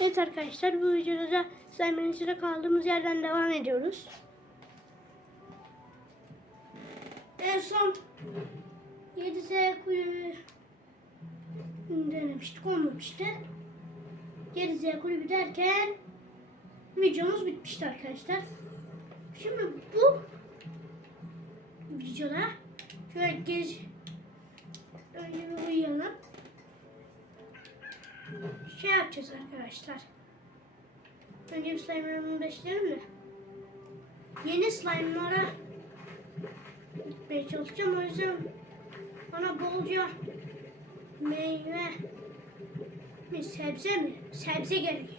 Evet arkadaşlar bu videoda da Slime'ın içinde kaldığımız yerden devam ediyoruz. En son 7Z kulübü denemiştik olmamıştı. 7Z kulübü derken videomuz bitmişti arkadaşlar. Şimdi bu videoda şöyle gez önce bir uyuyalım. Şey yapacağız arkadaşlar. Önce slime'larımı besleyelim de. Yeni slime'lara gitmeye çalışacağım. O yüzden bana bolca meyve mi sebze mi? Sebze gerekiyor.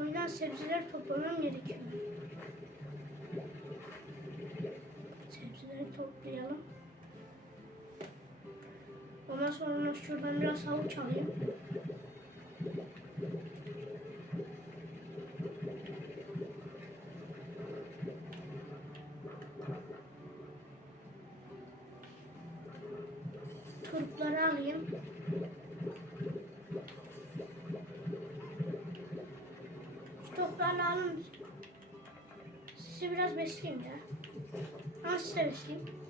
O yüzden sebzeler toplamam gerekiyor. Sebzeleri toplayalım. Ondan sonra şuradan biraz havuç alayım. Turpları alayım. Şu toplarını alın. Sizi biraz besleyeyim ya. Size besleyeyim.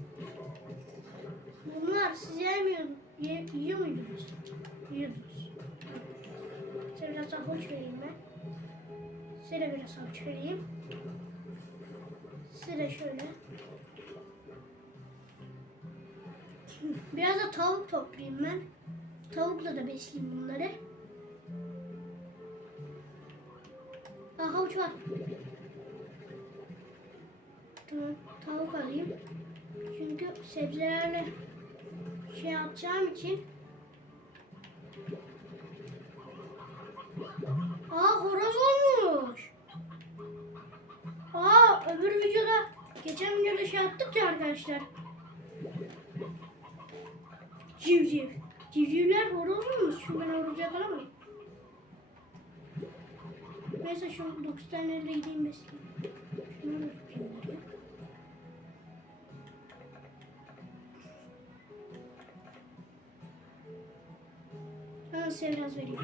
Yiyordunuz. Size biraz havuç vereyim ben. Size biraz havuç vereyim. Size şöyle. Biraz da tavuk toplayayım ben. Tavukla da besleyeyim bunları. Aa, havuç var. Tamam, tavuk alayım. Çünkü sebzelerle şey yapacağım için Aa horoz olmuş. Aa öbür videoda geçen videoda şey yaptık ya arkadaşlar. Civciv. Civcivler horoz olmuş. Şu ben horoz yakalamayayım. Neyse şu 9 tane de gideyim besleyeyim. Da tutayım size biraz vereyim.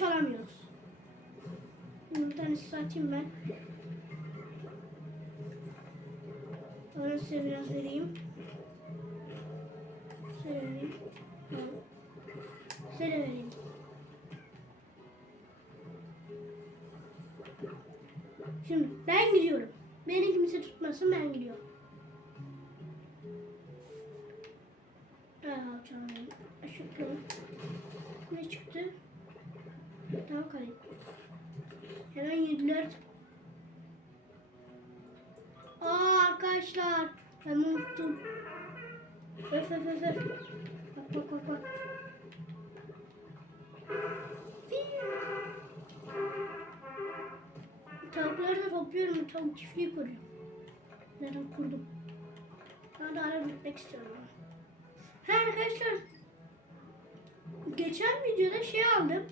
Havuç alamıyoruz. Bir tanesi satayım ben. Sonra size biraz vereyim. Size vereyim. Size vereyim. Şimdi ben gidiyorum. Beni kimse tutmasın ben gidiyorum. Yediler. Aa arkadaşlar. Ben unuttum. Öf öf öf öf. Bak bak bak bak. Tavukları da topluyorum. Tavuk çiftliği kuruyorum. Zaten kurdum. Daha da ara bitmek istiyorum. Ha arkadaşlar. Geçen videoda şey aldım.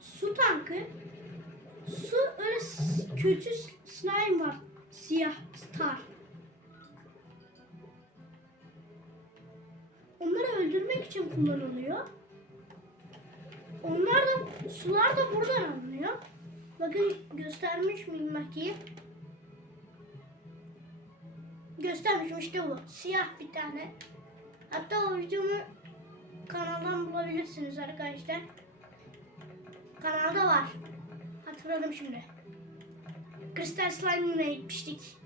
Su tankı. Su öyle kötü slime var. Siyah star. Onları öldürmek için kullanılıyor. Onlar da sular da buradan alınıyor. Bakın göstermiş miyim bakayım? Göstermişim işte bu. Siyah bir tane. Hatta o videomu kanaldan bulabilirsiniz arkadaşlar. Kanalda var. Hatırladım şimdi. Kristal Slime'ına gitmiştik.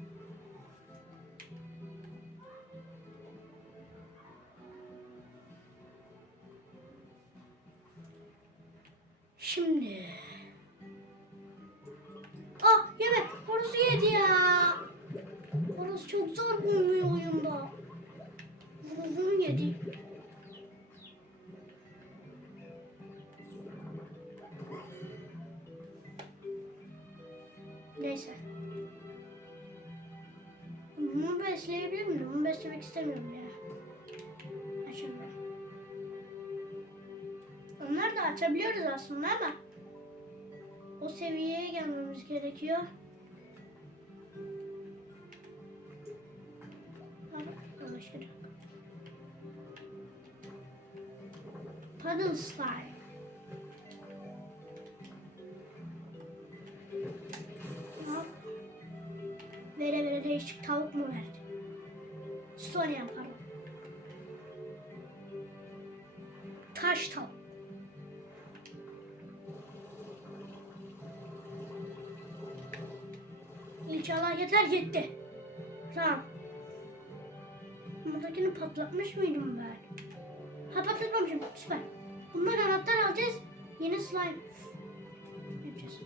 Şimdi. Ah yeme. Horozu yedi ya. Horoz çok zor bulunuyor istemiyorum ya. Şimdi. Onları da açabiliyoruz aslında ama o seviyeye gelmemiz gerekiyor. Alışacak. Puddle slime. Hop. Vere vere değişik tavuk mu verdi? Sonra yaparım. Taş tavuk. İnşallah yeter yetti. Tamam. Buradakini patlatmış mıydım ben? Ha patlatmamışım. Süper. Bunlar anahtar alacağız. Yeni slime yapacağız.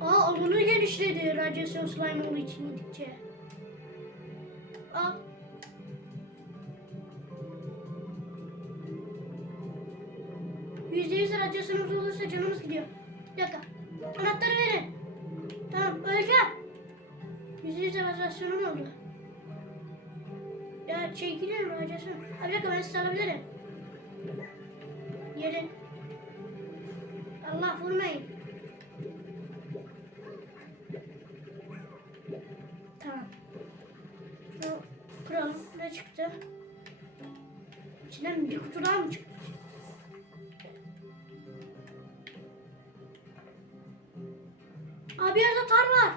Aa alanı genişledi radyasyon slime olduğu için yedikçe. Al. Yüzde yüz radyasyonumuz olursa canımız gidiyor. Bir dakika. Anahtarı verin. Tamam öleceğim. Yüzde yüz radyasyonum oldu. Ya çekilirim radyasyon. Ha bir dakika ben sizi alabilirim. Yerin. Allah vurmayın. Kuralım ne çıktı? İçinden bir kutu daha mı çıktı? Abi yerde tar var.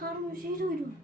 Tar müziği duydum.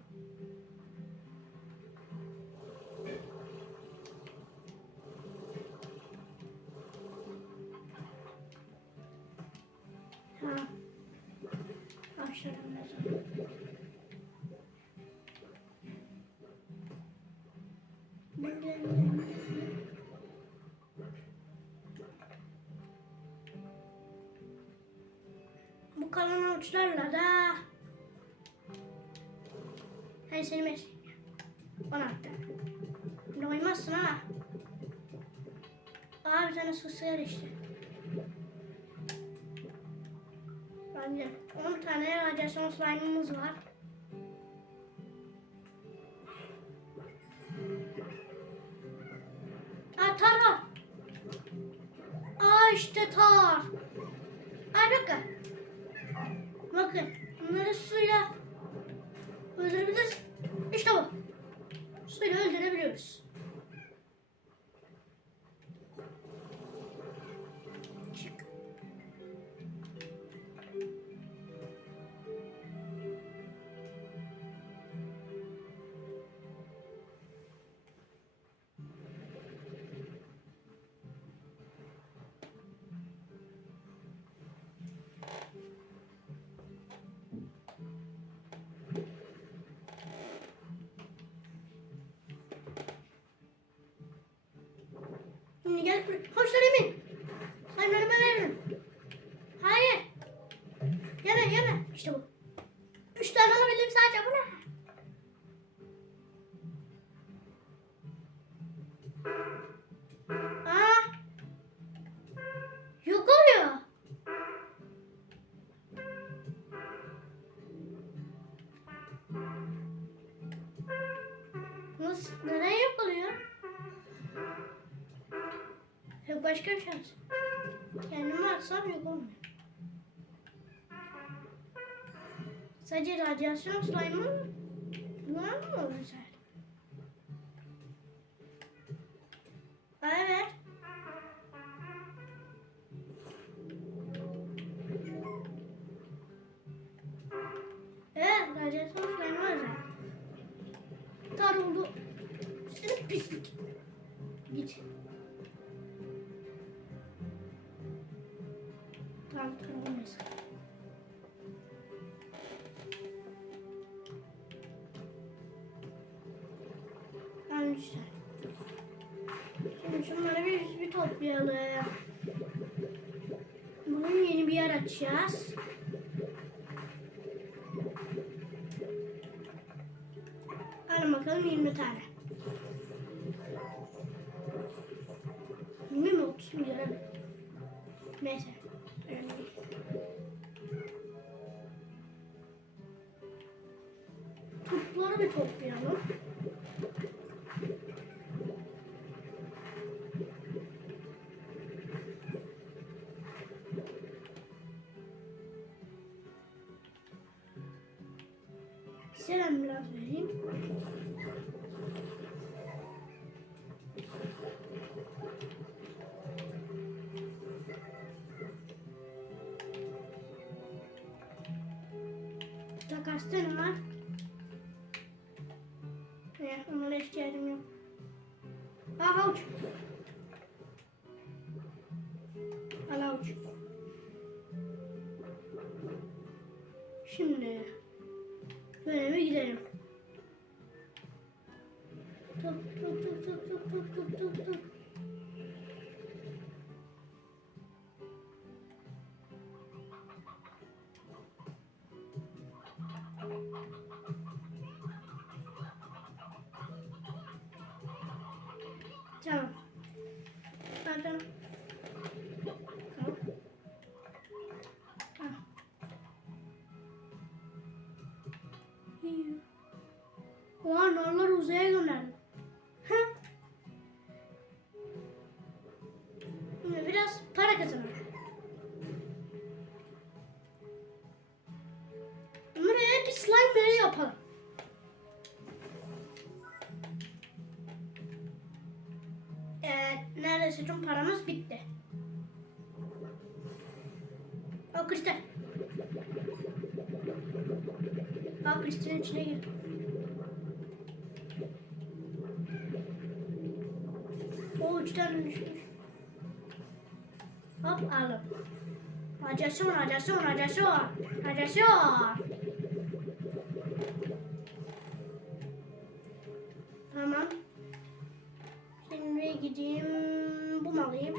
Sosyal işte. Bence 10 tane radyasyon slime'ımız var. Aa tar. Aa işte tar. Aa bakın. Bakın bunları suyla öldürebiliriz. İşte bu. Suyla öldürebiliyoruz. Başka bir şans. Kendimi atsam yok olmuyor. Sadece radyasyon slime'ı bunlar mı özel? Kaç tane var? ne zaman? Buraya bir slime'ları yapalım. Ee, neredeyse tüm paramız bitti. O kristal. Bak kristalin içine girdim. agresor, agresor, agresor, agresor. Tamam. Şimdi gideyim bunu alayım.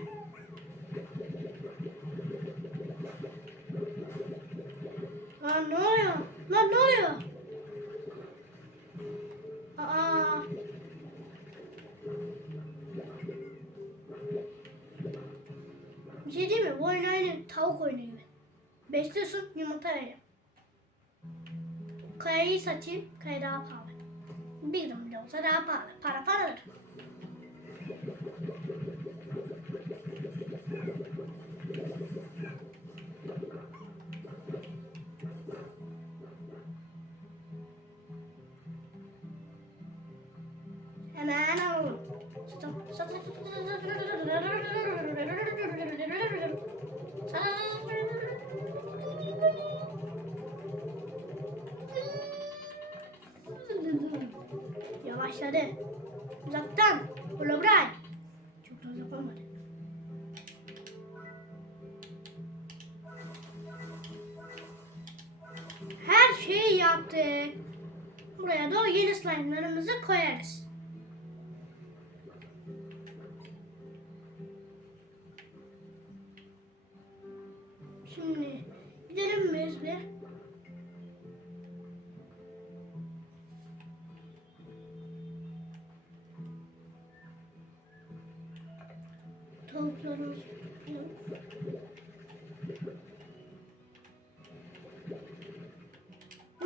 satayım. Kaya daha pahalı. Bir bile olsa daha pahalı. Para paradır. başladı. Uzaktan hologram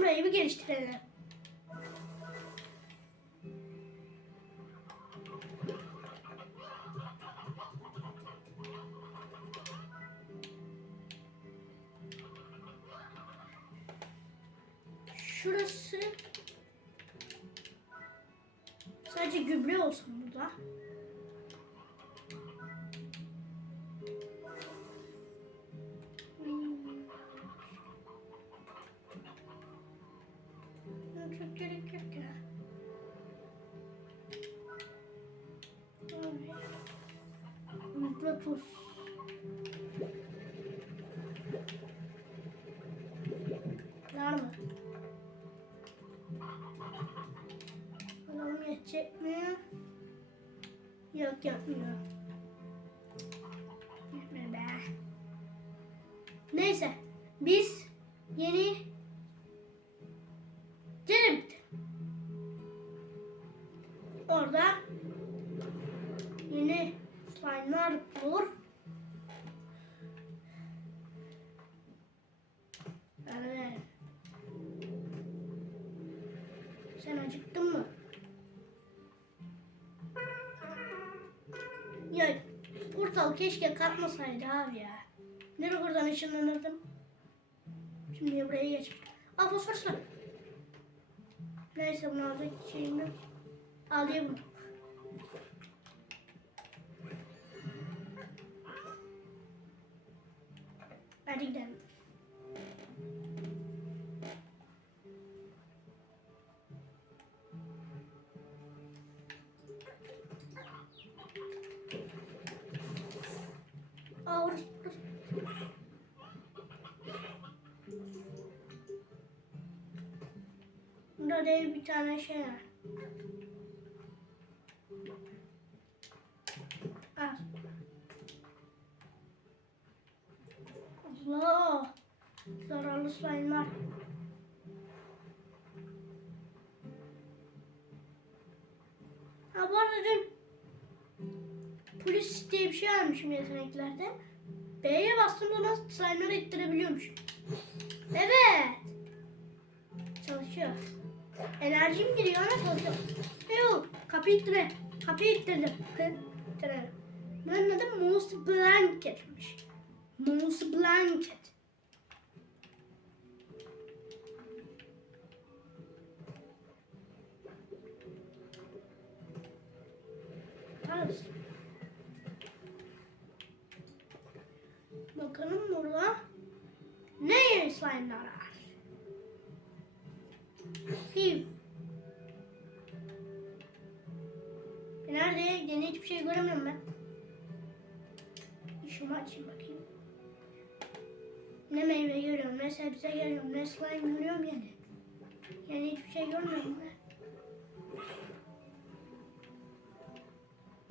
burayı bir geliştirelim. çekmiyor. Yok yapmıyor. Yapmıyor be. Neyse biz yeni keşke kalkmasaydı abi ya. Nereye buradan ışınlanırdım? Şimdi buraya geç. Aa fosfor slime. Neyse bunu alacak şeyim yok. Alayım bunu. Hadi gidelim. Değil bir tane şey var. Al. Allah! Zararlı slime'lar. Ha bu arada dün polis diye bir şey almışım yeteneklerde. B'ye bastım bana slime'ları ittirebiliyormuş. Evet. Çalışıyor. Enerjim giriyor ama çalışıyor. Yok. Kapıyı ittire. Kapıyı ittirdim. İttirelim. Bunun adı Mouse Blanket'miş. Mouse Blanket. Evet. Bakalım burada ne yeni slime'lar. Piv. Nerede? Yeni hiçbir şey göremiyorum ben. İşimi açayım bakayım. Ne meyve görüyorum, ne sebze görüyorum, ne slime görüyorum yani. Yani hiçbir şey görmüyorum ben.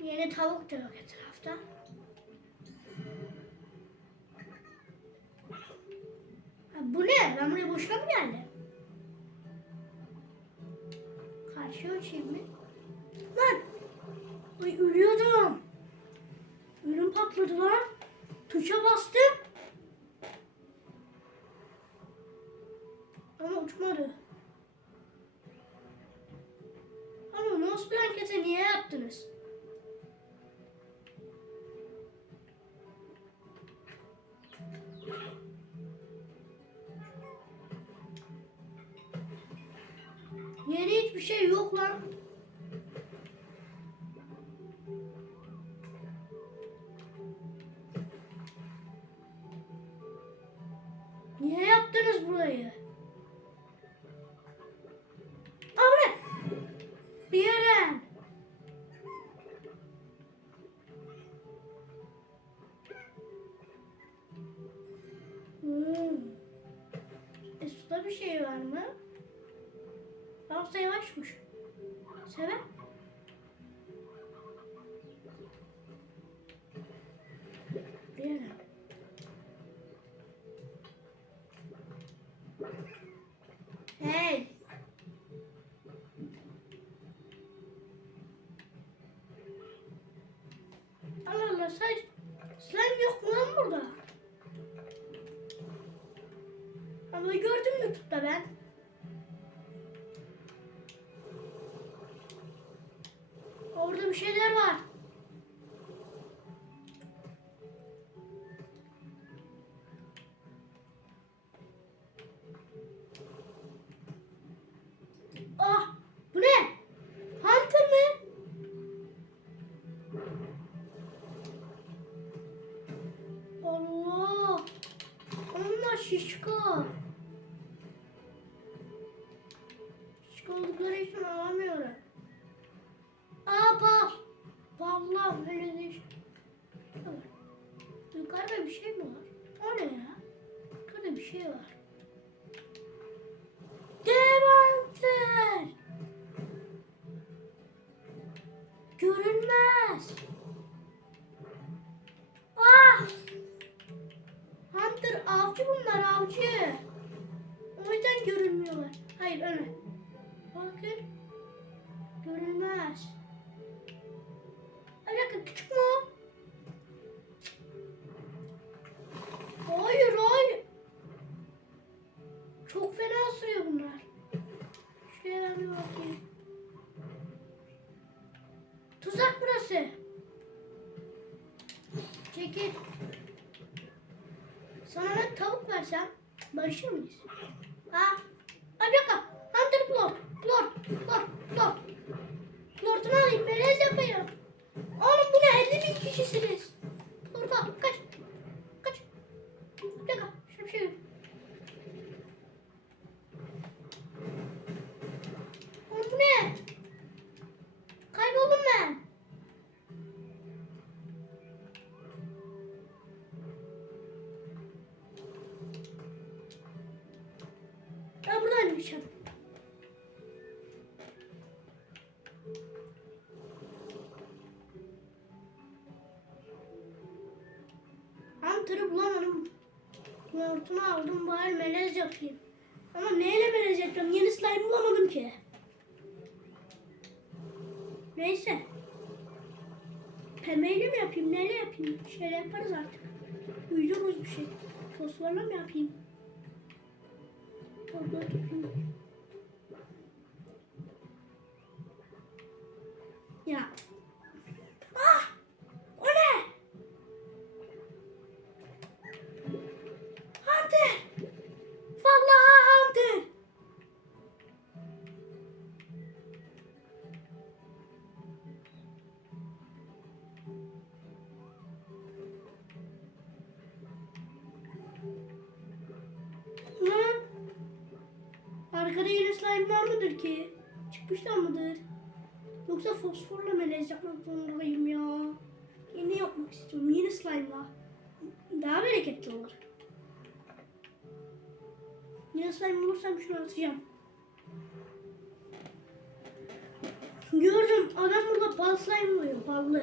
Yeni tavuk da yok etrafta. Ha, bu ne? Ben buraya boşuna mı geldim? Karşı ölçeyim mi? Lan! Ay ölüyordum. Ölüm patladı lan. Tuşa bastım. Ama uçmadı. Ama mouse blankete niye yaptınız? Şey yok lan. Şişko. Şişko oldukları için alamıyorum. Avcı bunlar avcı. O yüzden görünmüyorlar. Hayır öyle. Bakın. Görünmez. dakika küçük mü? Hayır hayır. Çok fena sürüyor bunlar. Şuraya ben bir bakayım. Tuzak burası. Çekil. Sana ben tavuk versem barışır mıyız? Ha? Ay bir dakika. Hunter plot. Plot. Plot. Plot. Plot'unu alayım. Melez yapayım. Oğlum bu ne? 50 bin kişisiniz. Ben buradaymışım. Hunter'ı bulamadım. Yortunu aldım bari melez yapayım. Ama neyle melez yapacağım? Yeni slime bulamadım ki. Neyse. Pembeyle mi yapayım? Neyle yapayım? Bir şeyler yaparız artık. Uydururuz bir şey. Fosforla mı yapayım? Tablo tutayım. Ya. Yeni slime'lar mıdır ki? Çıkmışlar mıdır? Yoksa fosforla melez yapmak zorundayım ya. Yeni yapmak istiyorum. Yeni slime'la. Daha bereketli olur. Yeni slime bulursam şunu atacağım. Gördüm adam burada bal slime buluyor. Ballı.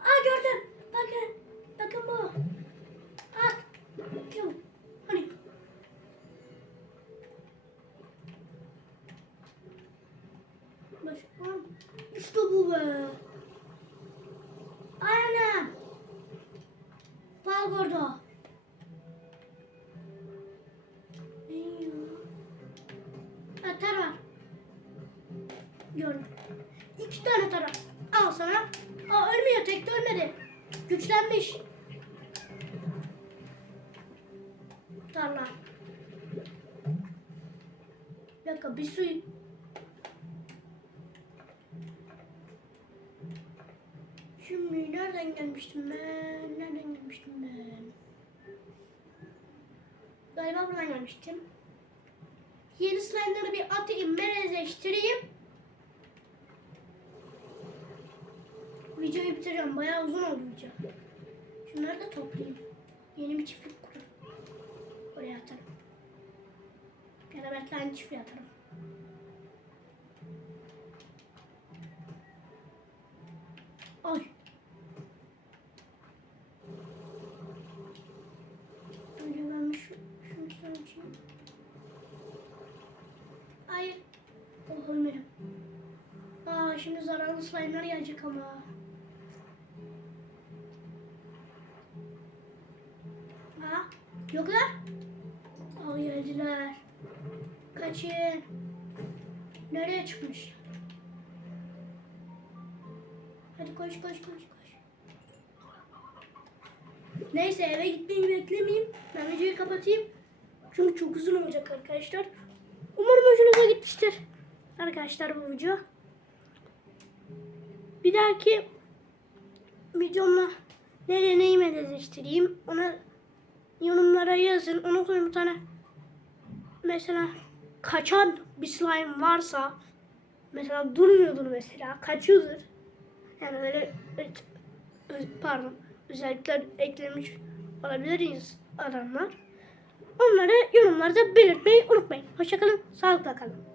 Aa gördüm. Bakın. Bakın bu. At. Çabuk. Hani. Başka. İşte bu be. Aynen. Bal orada. Bitireceğim. Bayağı uzun video. Şunları da toplayayım. Yeni bir çiftlik kurarım. Oraya atarım. Ya da belki aynı çiftliğe atarım. Ay. Önce ben şu, şunu şöyle açayım. Hayır. Oh ölmedim. Aa şimdi zararlı slime'lar gelecek ama. Ha? Yoklar. Aa geldiler. Kaçın. Nereye çıkmışlar? Hadi koş koş koş koş. Neyse eve gitmeyi beklemeyeyim. Ben videoyu kapatayım. Çünkü çok uzun olacak arkadaşlar. Umarım hoşunuza gitmiştir. Arkadaşlar bu video. Bir dahaki videomda ne neyi melezleştireyim ona yorumlara yazın. Ondan sonra bir tane mesela kaçan bir slime varsa mesela durmuyordur mesela kaçıyordur. Yani öyle pardon özellikler eklemiş olabilir adamlar. Onları yorumlarda belirtmeyi unutmayın. Hoşçakalın, sağlıkla kalın.